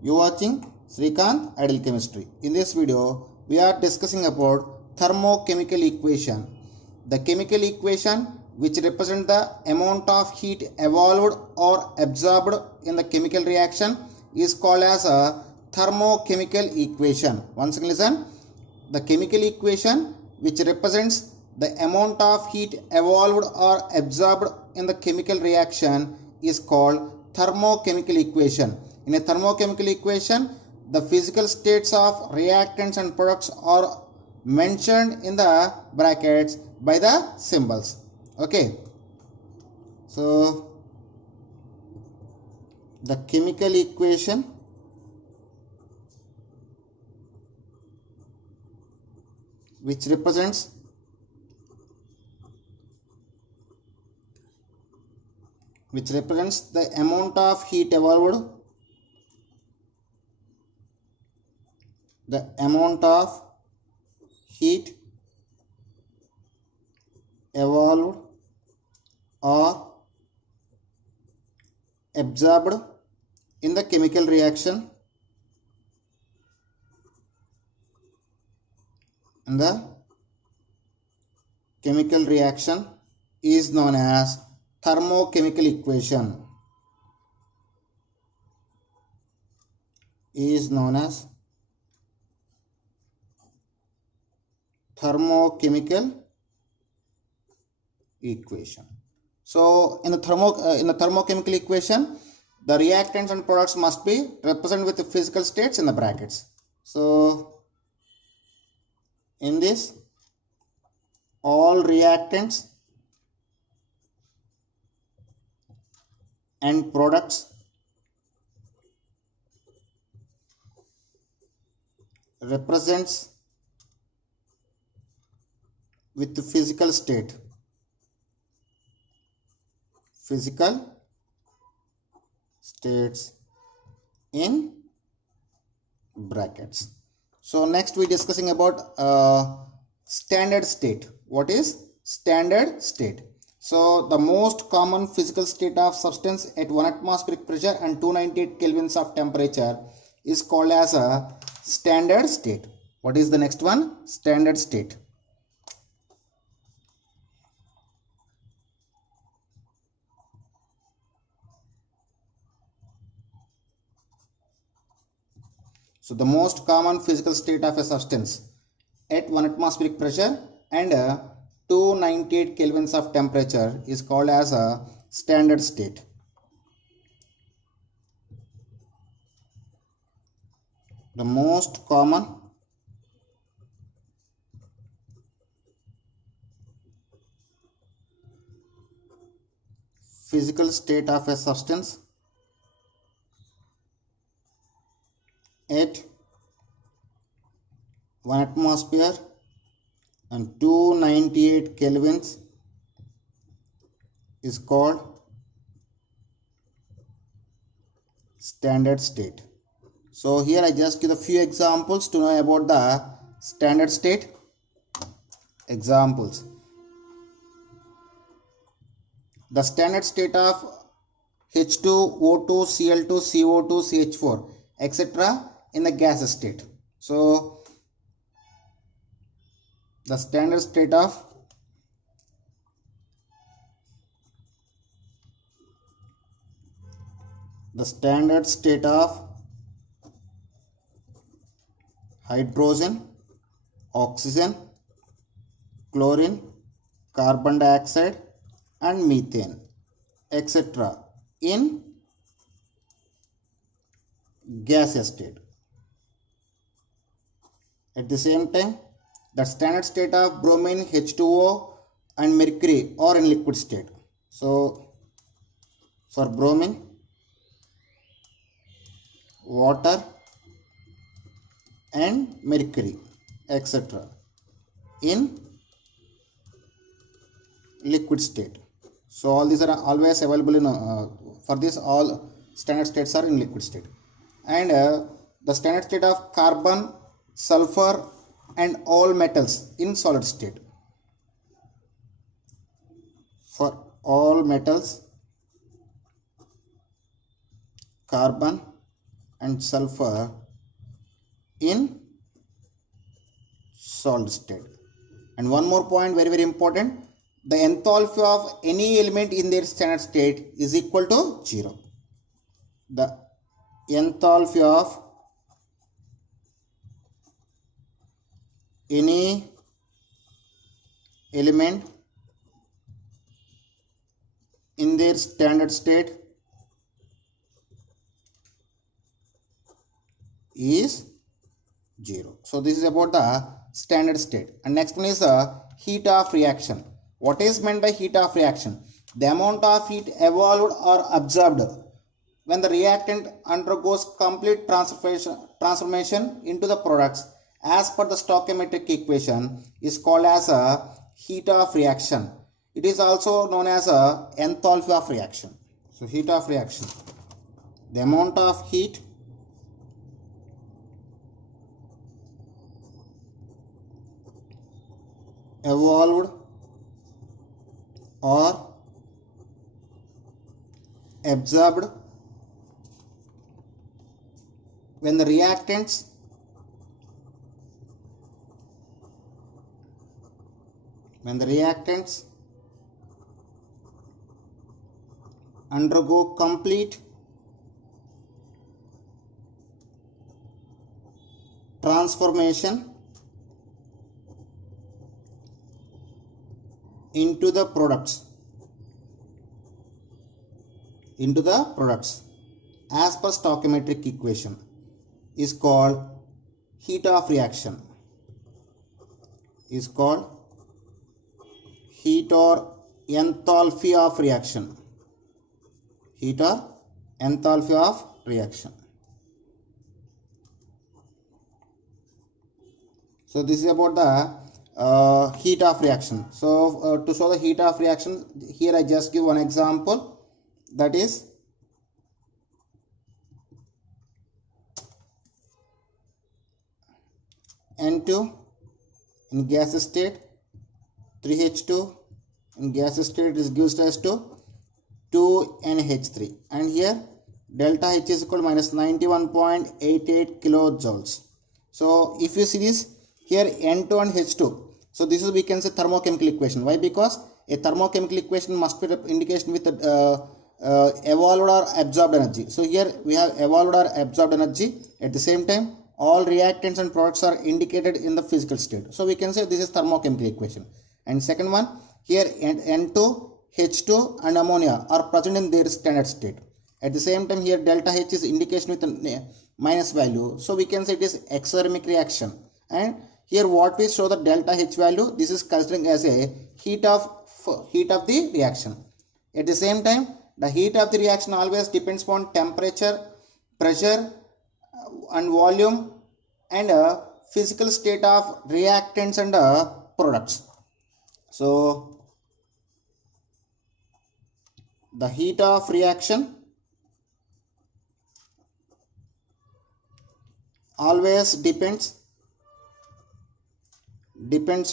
You watching Srikanth Ideal Chemistry. In this video, we are discussing about thermochemical equation. The chemical equation which represent the amount of heat evolved or absorbed in the chemical reaction is called as a thermochemical equation. Once again listen, the chemical equation which represents the amount of heat evolved or absorbed in the chemical reaction is called thermochemical equation. In a thermochemical equation, the physical states of reactants and products are mentioned in the brackets by the symbols. Okay. So, the chemical equation which represents the amount of heat evolved, or absorbed in the chemical reaction is known as thermochemical equation. So in the thermochemical equation, the reactants and products must be represented with the physical states in the brackets. So in this, all reactants and products represents with the physical states in brackets. So next we discussing about standard state. What is standard state? So the most common physical state of substance at 1 atmospheric pressure and 298 kelvins of temperature is called as a standard state. What is the next one? Standard state. So the most common physical state of a substance at 1 atmospheric pressure and 298 kelvins of temperature is called as a standard state. The most common physical state of a substance at 1 atmosphere and 298 kelvins is called standard state. So here I just give a few examples to know about the standard state. Examples. The standard state of H2, O2, Cl2, CO2, CH4, etc. in the gas state. So the standard state of hydrogen, oxygen, chlorine, carbon dioxide and methane, etc. in gas state. At the same time, the standard state of bromine, H2O and mercury are in liquid state. So for bromine, water and mercury, etc. in liquid state. So all these are always available in for this all standard states are in liquid state. And the standard state of carbon, sulfur and all metals in solid state. For all metals, carbon and sulfur in solid state. And one more point, very very important, the enthalpy of any element in their standard state is equal to 0. The enthalpy of any element in their standard state is 0. So this is about the standard state. And next one is the heat of reaction. What is meant by heat of reaction? The amount of heat evolved or absorbed when the reactant undergoes complete transformation into the products as per the stoichiometric equation is called as a heat of reaction. It is also known as a enthalpy of reaction. So heat of reaction, the amount of heat evolved or absorbed when the reactants undergo complete transformation into the products as per stoichiometric equation is called heat of reaction, is called heat or enthalpy of reaction, heat or enthalpy of reaction. So this is about the heat of reaction. So to show the heat of reaction, here I just give one example, that is N2 in gas state, 3H2 in gas state is gives rise to 2NH3, and here delta H is equal to minus 91.88 kilojoules. So if you see this here, N2 and H2, so this is, we can say, thermochemical equation. Why? Because a thermochemical equation must be indication with evolved or absorbed energy. So here we have evolved or absorbed energy. At the same time, all reactants and products are indicated in the physical state. So we can say this is thermochemical equation. And second one, here N2, H2 and ammonia are present in their standard state. At the same time, here delta H is indication with a minus value. So we can say it is exothermic reaction. And here what we show the delta H value, this is considering as a heat of the reaction. At the same time, the heat of the reaction always depends upon temperature, pressure and volume and physical state of reactants and products. So the heat of reaction always depends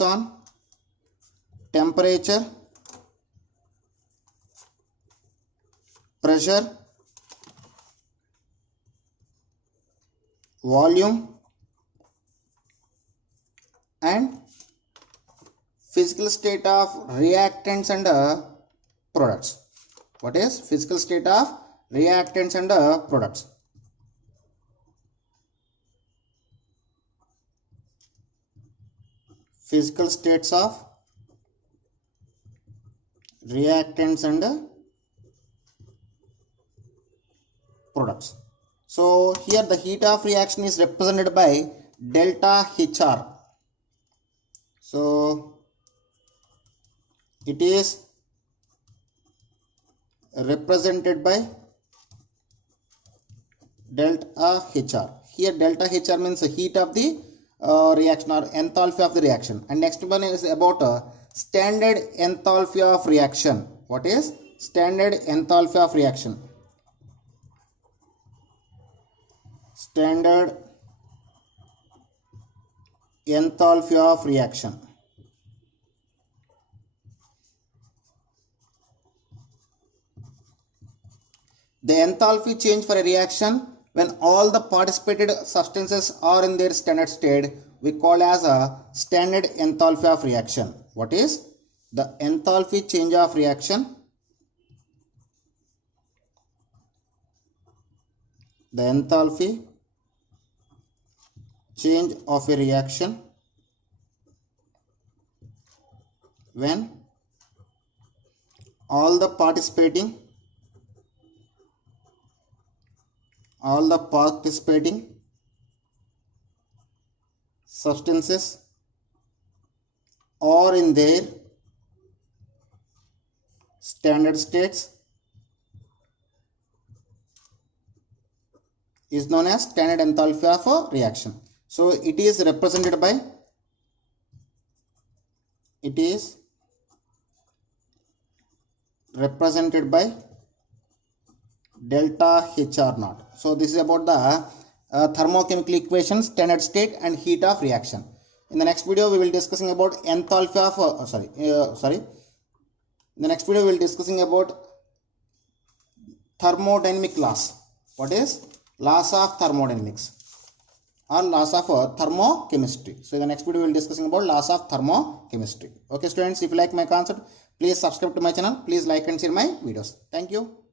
on temperature, pressure, volume and physical state of reactants and products. What is physical state of reactants and products? Physical states of reactants and products. So here the heat of reaction is represented by delta HR. So it is represented by delta HR. Here delta HR means the heat of the reaction or enthalpy of the reaction. And next one is about standard enthalpy of reaction. What is standard enthalpy of reaction? Standard enthalpy of reaction. The enthalpy change for a reaction when all the participated substances are in their standard state, we call as a standard enthalpy of reaction. What is the enthalpy change of reaction? The enthalpy change of a reaction when all the participating substances are in their standard states is known as standard enthalpy of a reaction. So it is represented by delta HR naught. So this is about the thermochemical equation, standard state and heat of reaction. In the next video we will discussing about enthalpy of in the next video we will discussing about thermodynamic laws. What is laws of thermodynamics or laws of thermochemistry? So in the next video we will discussing about laws of thermochemistry. Okay students, if you like my concept, please subscribe to my channel. Please like and share my videos. Thank you.